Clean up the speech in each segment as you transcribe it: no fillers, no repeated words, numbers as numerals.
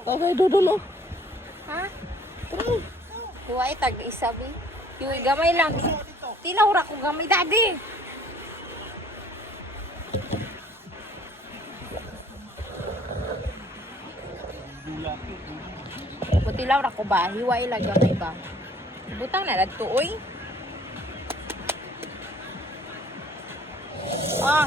Okay, dudol oh. Ha? Tara. Huwag tag-isa, bi. Yung gamay lang. Tilaw ra ko gamay, daddy. Butilaw ra ko ba? Hiway lang gamay ba? Butang na lang tuoy. Ah.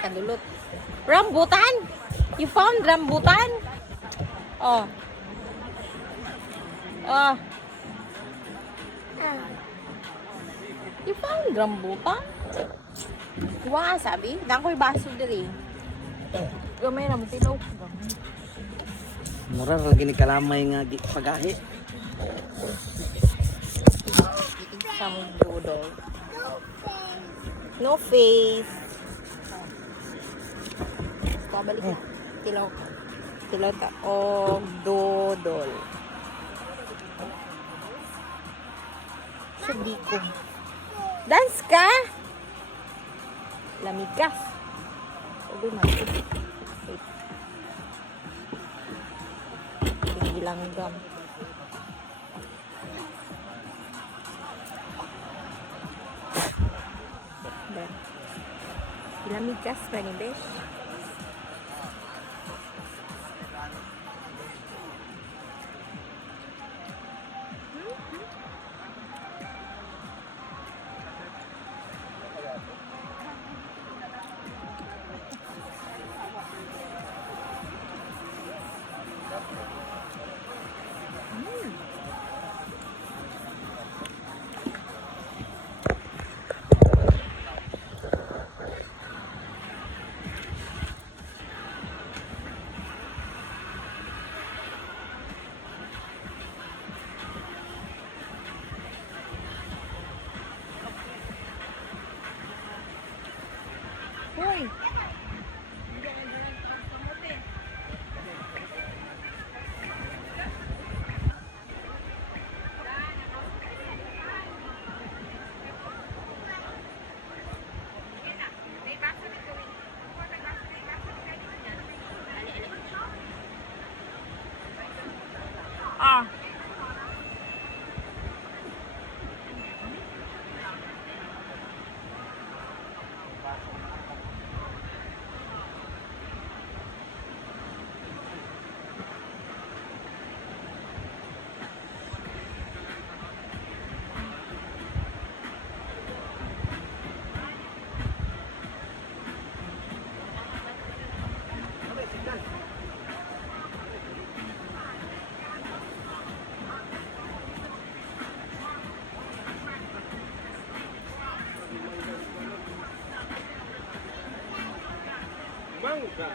Kadulot. Rambutan? You found rambutan? Oh. Oh. You found rambutan? Wah, sabi. Nakoy baso diri. Gamay na mo tilaw. Mura lagi ni kalamay nga pagahi. Some doodle. No face. Pabalik na. Tilaw. Tilaw ta. O doodle. Sabi ko. Dance ka? Lamigas. Sabi mo. Langgam. Lamigas pa ni Besh. Hoy. Ah. Mangga.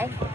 ay.